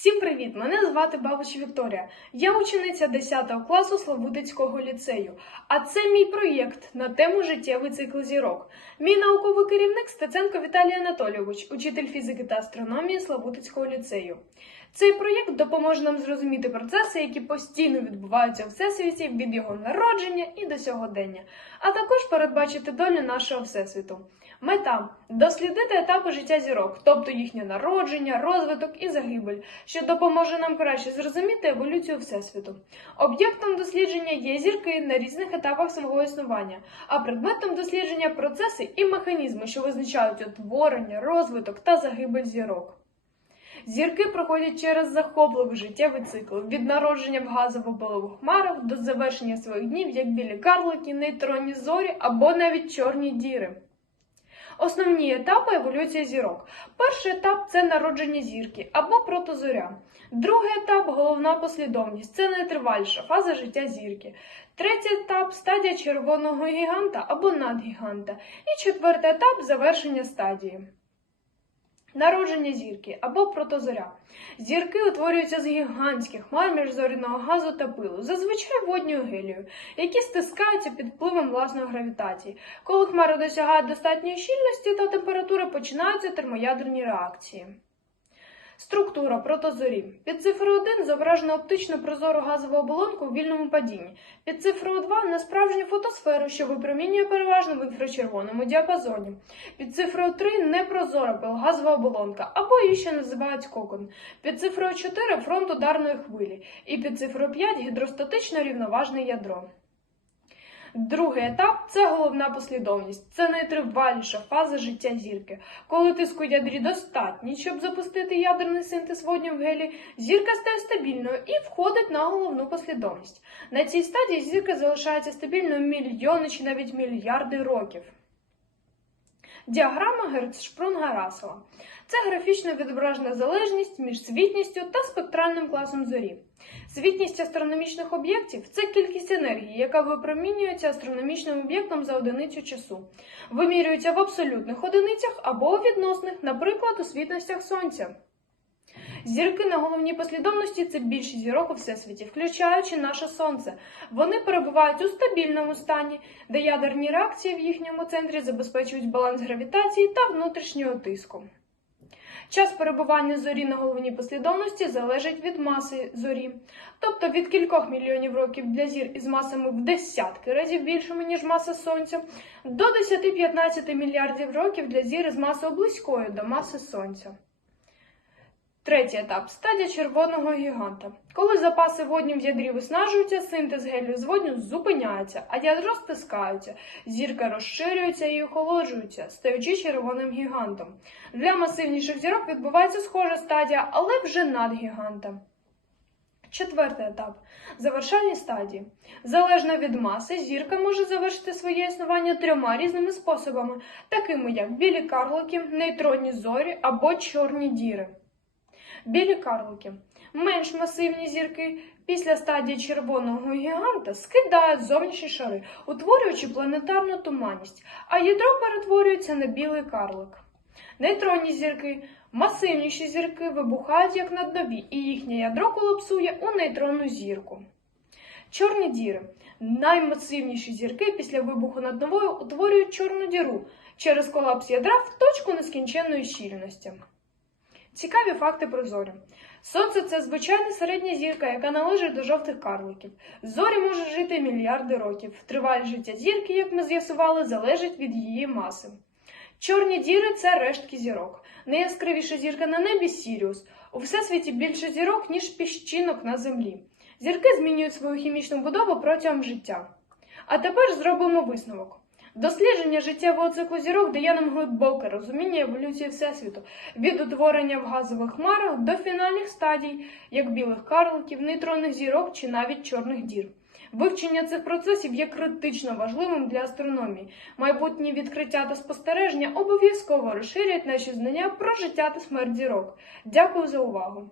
Всім привіт! Мене звати Бабич Вікторія. Я учениця 10 класу Славутицького ліцею. А це мій проєкт на тему життєвий цикл зірок. Мій науковий керівник Стеценко Віталій Анатолійович, учитель фізики та астрономії Славутицького ліцею. Цей проєкт допоможе нам зрозуміти процеси, які постійно відбуваються у всесвіті від його народження і до сьогодення, а також передбачити долю нашого всесвіту. Мета дослідити етапи життя зірок, тобто їхнє народження, розвиток і загибель, що допоможе нам краще зрозуміти еволюцію Всесвіту. Об'єктом дослідження є зірки на різних етапах свого існування, а предметом дослідження процеси і механізми, що визначають утворення, розвиток та загибель зірок. Зірки проходять через захопливий життєвий цикл від народження в газово-болових хмарах до завершення своїх днів як білі карлики, нейтронні зорі або навіть чорні діри. Основні етапи еволюції зірок. Перший етап це народження зірки або протозоря. Другий етап головна послідовність це найтривальша фаза життя зірки. Третій етап стадія червоного гіганта або надгіганта. І четвертий етап завершення стадії. Народження зірки або протозоря. Зірки утворюються з гігантських хмар міжзоряного газу та пилу, зазвичай водньою гелію, які стискаються під впливом власної гравітації. Коли хмари досягають достатньої щільності та температури, починаються термоядерні реакції. Структура протозорі. Під цифрою 1 зображено оптично прозору газову оболонку у вільному падінні. Під цифрою 2 несправжню фотосферу, що випромінює переважно в інфрачервоному діапазоні. Під цифрою 3 непрозора пилгазова оболонка, або її ще називають кокон. Під цифрою 4 фронт ударної хвилі. І під цифрою 5 гідростатично рівноважне ядро. Другий етап це головна послідовність. Це найтриваліша фаза життя зірки. Коли тиску ядрі достатній, щоб запустити ядерний синтез водню в гелі, зірка стає стабільною і входить на головну послідовність. На цій стадії зірка залишається стабільною мільйони чи навіть мільярди років. Діаграма Герцшпрунга Рассела – це графічно відображена залежність між світністю та спектральним класом зорі. Світність астрономічних об'єктів це кількість енергії, яка випромінюється астрономічним об'єктом за одиницю часу. Вимірюється в абсолютних одиницях або у відносних, наприклад, у світностях Сонця. Зірки на головній послідовності це більшість зірок у всесвіті, включаючи наше Сонце. Вони перебувають у стабільному стані, де ядерні реакції в їхньому центрі забезпечують баланс гравітації та внутрішнього тиску. Час перебування зорі на головній послідовності залежить від маси зорі, тобто від кількох мільйонів років для зір із масами в десятки разів більшими, ніж маса Сонця, до 10-15 мільярдів років для зір із масою близькою до маси Сонця. Третій етап стадія червоного гіганта. Коли запаси водню в ядрі виснажуються, синтез гелію з водню зупиняється, а ядро стискаються, зірка розширюється і охолоджується, стаючи червоним гігантом. Для масивніших зірок відбувається схожа стадія, але вже над гігантом. Четвертий етап завершальні стадії. Залежно від маси, зірка може завершити своє існування трьома різними способами, такими як білі карлики, нейтронні зорі або чорні діри. Білі карлики. Менш масивні зірки після стадії червоного гіганта скидають зовнішні шари, утворюючи планетарну туманність, а ядро перетворюється на білий карлик. Нейтронні зірки, масивніші зірки вибухають як наднові, і їхнє ядро колапсує у нейтронну зірку. Чорні діри. Наймасивніші зірки після вибуху над новою утворюють чорну діру через колапс ядра в точку нескінченної щільності. Цікаві факти про зорі. Сонце це звичайна середня зірка, яка належить до жовтих карликів. Зорі можуть жити мільярди років. Тривалість життя зірки, як ми з'ясували, залежить від її маси. Чорні діри це рештки зірок. Найяскравіша зірка на небі Сіріус. У всесвіті більше зірок, ніж піщинок на землі. Зірки змінюють свою хімічну будову протягом життя. А тепер зробимо висновок. Дослідження життєвого циклу зірок дає нам глибоке розуміння еволюції Всесвіту від утворення в газових хмарах до фінальних стадій, як білих карликів, нейтронних зірок чи навіть чорних дір. Вивчення цих процесів є критично важливим для астрономії. Майбутні відкриття та спостереження обов'язково розширять наші знання про життя та смерть зірок. Дякую за увагу!